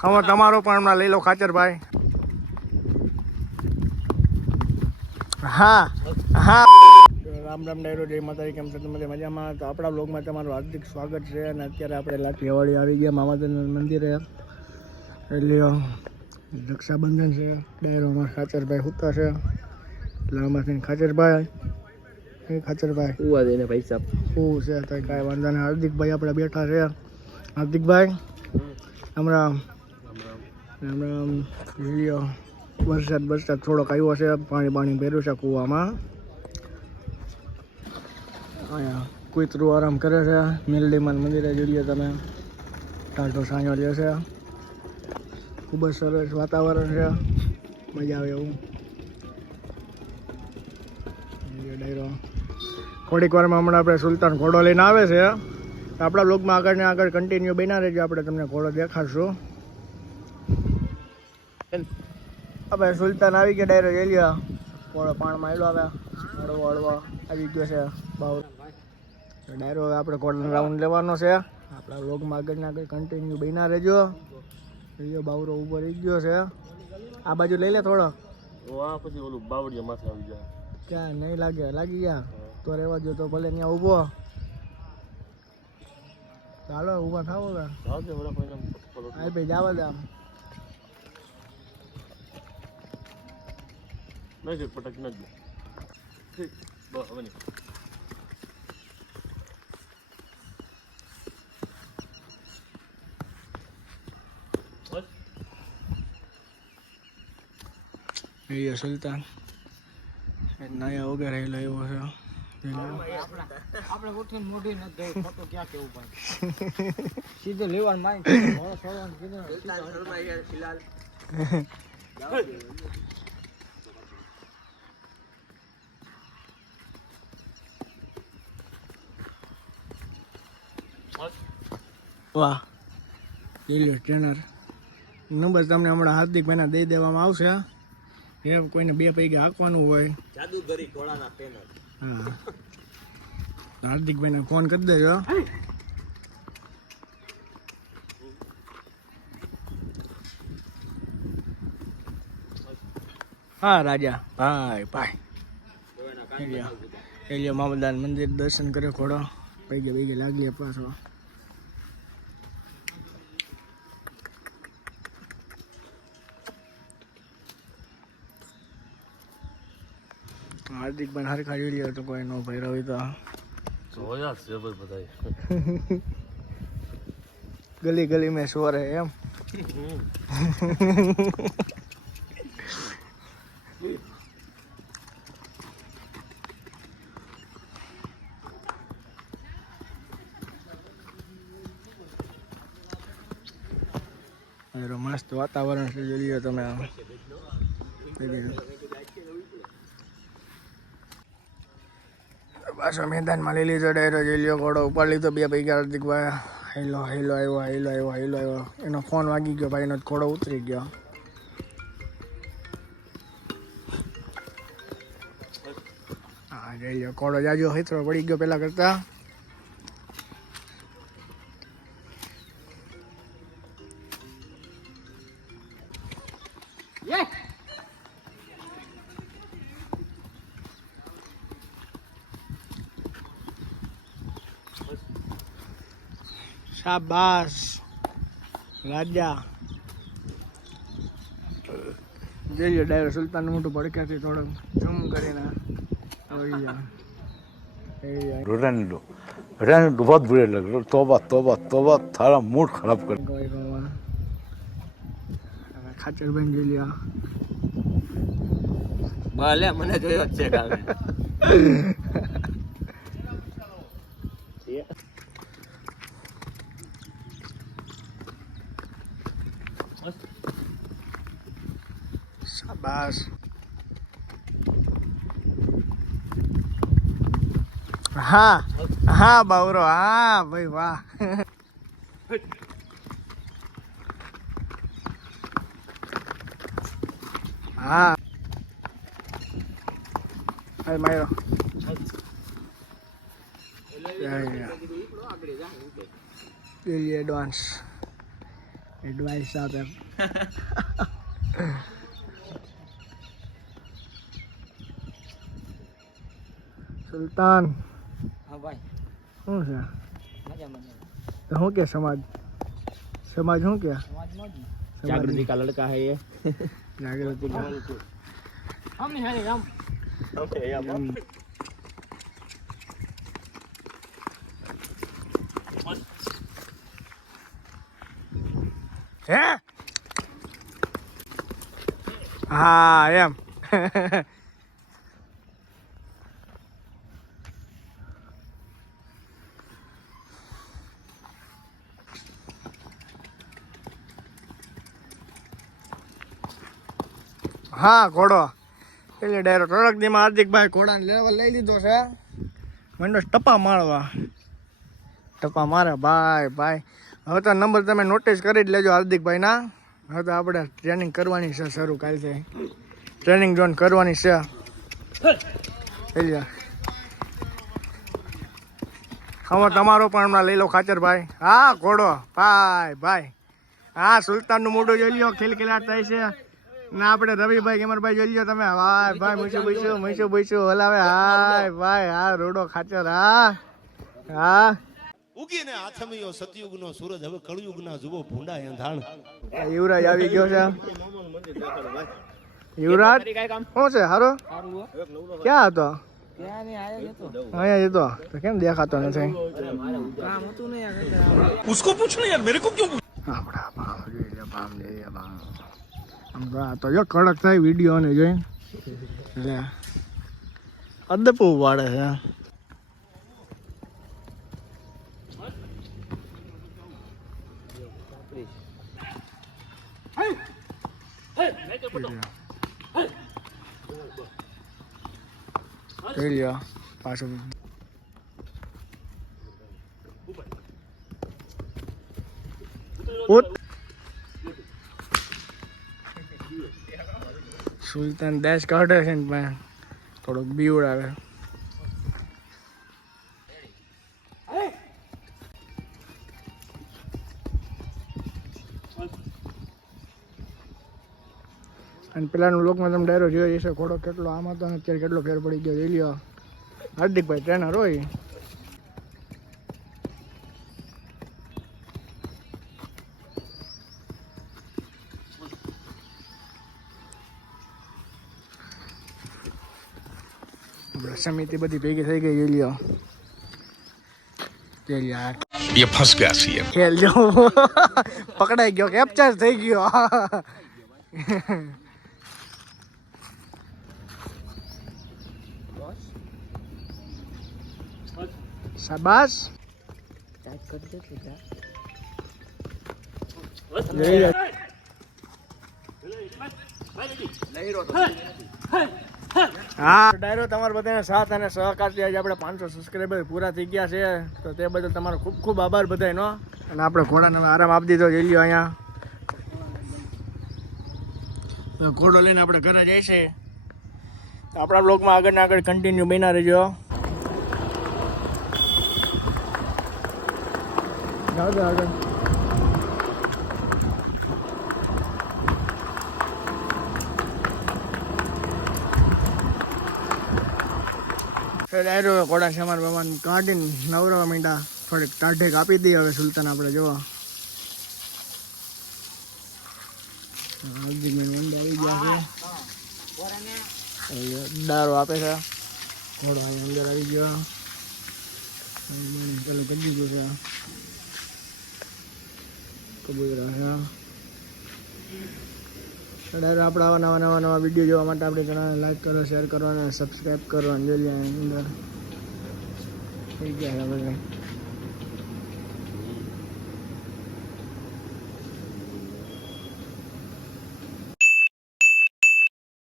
ખબર તમારો પણ હમણાં લઈ લો ખાચરભાઈ. હા હા રામ રામ ડાયરો, જય માતાજી. કેમ છો તમે? મજામાં? તો આપણા બ્લોગમાં તમારું હાર્દિક સ્વાગત છે. અને અત્યારે આપણે લાઠીવાડી આવી ગયા મામાજીના મંદિરે. એટલે રક્ષાબંધન છે. ડાયરોમાં ખાચરભાઈ સૂતા છે. એટલે આમાંથી ખાચરભાઈ ખાચરભાઈ પૈસા શું છે તો કાંઈ વાંધો નહીં. હાર્દિકભાઈ આપણે બેઠા છે. હાર્દિકભાઈ રામ રામ. રામ રામ. વરસાદ થોડોક આવ્યો છે. પાણી ભર્યું છે કૂવામાં. અહીંયા કૂતરું આરામ કરે છે. મેલડીમાં મંદિરે જોઈએ તમે. ટાઢો સાંયો લે છે. ખૂબ જ સરસ વાતાવરણ છે. મજા આવે એવું. ડાયરો થોડીક વારમાં હમણાં આપણે સુલતાન ઘોડો લઈને આવે છે. આપણા બ્લોગમાં આગળ ને આગળ કન્ટિન્યુ બના રહેજો. આપણે તમને ઘોડો દેખાડશું. આપણે સુલતાન આવી ગયા. ડાયરો જઈ લ્યો. ઘોડો પાણીમાં આવેલો આવે. હળવો આવી ગયો છે બાવ. ડાયરો આપણે ઘોડાનો રાઉન્ડ લેવાનો છે. આપણા બ્લોગમાં આગળ ને આગળ કન્ટિન્યુ બના રહેજો. બાવરો ઉપર રહી ગયો છે. આ બાજુ લઈ લે થોડો. પછી ઓલું બાવળિયા માથે આવી જાય. ક્યાં નહીં લાગી ગયા તો રહેવા દો. તો ભલે ત્યાં ઊભો. ચાલો ઊભા થાવો. આ ભાઈ જવા દે. આમ નહીં પટક નથી. બસ હવે નહીં. એ સુલતાન નયા વગર રહેલો એવો છે. આપણે ઉઠીને મોઢી ન દઈ ફોટો ક્યાં કેવું ભાઈ. સીધો લેવાનું માંગ મોળો છોડવાનું કીધું. ફિલહાલ વાહ લીલો ટ્રેનર નંબર તમને હમણાં હાર્દિકભાઈના દઈ દેવામાં આવશે. એ કોઈને 2 પૈકી હાંકવાનું હોય જાદુગરી ઘોડાના ટ્રેનર. હા હાર્દિકભાઈને ફોન કરી દેજો. હા રાજા ભાઈ એલિયો મામલદાર મંદિર દર્શન કરે. ઘોડો પૈગે લાગી પાછો. હાર્દિકભાઈ હરખા જોઈ લ્યો તો કોઈ નો ભાઈ રવિ તો જોયા છે ભાઈ બધાય. ગલી મેં શોર હે એમ. મસ્ત વાતાવરણ છે. જોઈ લ્યો તમે. પાછો મેદાનમાં લઈ લીધો ડાયરો. જોઈ લ્યો ઘોડો ઉપાડી લીધો. 2 પૈકી હાર્દિકભાઈ હેલો આવ્યો. એનો ફોન વાગી ગયો. ભાઈનો ઘોડો ઉતરી ગયો. હા જોઈ લ્યો ઘોડો જાજો હિતરો પડી ગયો પેલા કરતા. શાબાશ રાજા. જોઈ લો ડાયરો સુલતાન મોટું ભડક્યાથી થોડુંક ઝૂમ કરીને रोनाल्डो बहुत बुरे लग रहे. तोबा थारा मूड खराब कर. ખાચરભાઈ જોઈ લ્યો. ભલે મને જોયો જ છે કાલે. શાબાશ. હા બાવરો. હા ભાઈ વાહ. હા માર્યો. પેલી એડવાન્સ આપે સુલતાન હા ભાઈ શું છે મજા મજા તો શું કે સમાજ શું કે સમાજમાં જ जागृति का लड़का है ये જાગૃતિ કા અમે હારી રામ હે હા એમ હા ઘોડો એટલે ડાયરો ટોળક દીમાં હાર્દિકભાઈ ઘોડાને લેવા લઈ લીધો છે મંડો ટપા મારવા ટપા મારે ભાઈ હવે તો નંબર તમે નોટિસ કરી જ લેજો હાર્દિકભાઈના હવે તો આપણે ટ્રેનિંગ કરવાની છે શરૂ કાલથી ટ્રેનિંગ જોઈન કરવાની છે હવે તમારો પણ હમણાં લઈ લો ખાચરભાઈ હા ઘોડો ભાઈ હા સુલતાનનું મોઢું જોઈ લો ખિલખિલાટ થાય છે ના આપણે રવિભાઈ કેમરભાઈ જોઈ લો તમે ભાઈ મૂછું બઈશું હલાવે હાય ભાઈ હા રોડો ખાચર હા ઉગીને આથમિયો સતયુગનો સૂરજ હવે કળયુગના જુઓ ભૂંડા એંધાણ યુવરાજ આવી ગયો છે યુવરાજ શું છે હારો સારું હો ક્યાં હતો ક્યાં ને આયા જતો અહીંયા જતો તો કેમ દેખાતો નથી કામ હતું ને યાર उसको पूछना यार मेरे को क्यों આપણા ભાવ જોઈ લે ભાવ લઈ ભાવ આમ તો જો કડક થાય વિડીયો ને જોઈ એટલે અદપું વાળે છે જોઈ લ્યો પાછું સુલતાન દેશ કાઢે છે ને પણ થોડોક બીવડાવે અને પેલાનું લોકમાં તમે ડાયરો જોયો હશે ઘોડો કેટલો આમ હતો ને અત્યારે કેટલો ફેર પડી ગયો જોઈ લ્યો હાર્દિકભાઈ ટ્રેનર હોય સમિતિ બધી ભેગી થઈ ગઈ જોઈ લ્યો ये फंस गया सीएम ખેલ જો પકડાઈ ગયો કેપ્ચર થઈ ગયો શાબાશ ચાર્જ કરી દે સીધા હા ડાયરો તમારા બધાને સાથ અને સહકારથી આજે આપણે 500 સબસ્ક્રાઈબર પૂરા થઈ ગયા છે તો તે બદલ તમારો ખૂબ ખૂબ આભાર બધાનો અને આપણે ઘોડાને આરામ આપી દીધો જોઈ લ્યો અહીંયા તો ઘોડો લઈને આપણે ઘરે જઈશે આપણા બ્લોગમાં આગળ ને આગળ કન્ટિન્યુ બન્યા રહેજો આગળ ડાયરો ઘોડા સમાર બાબાને કાઢીને નવરવા માંડ્યા થોડીક ટાઢેક આપી દઈએ હવે સુલતાન આપણે જોવા આવી ગયા છે ડારો આપે છે ઘોડો અહીં અંદર આવી ગયો પેલું કરી દીધું છે કબૂતરા છે ડાયરો આપણે આવા નવા વિડીયો જોવા માટે આપણે ચેનલને લાઈક કરો શેર કરો અને સબસ્ક્રાઈબ કરો અને જોઈ લે અંદર થઈ ગયા છે બધા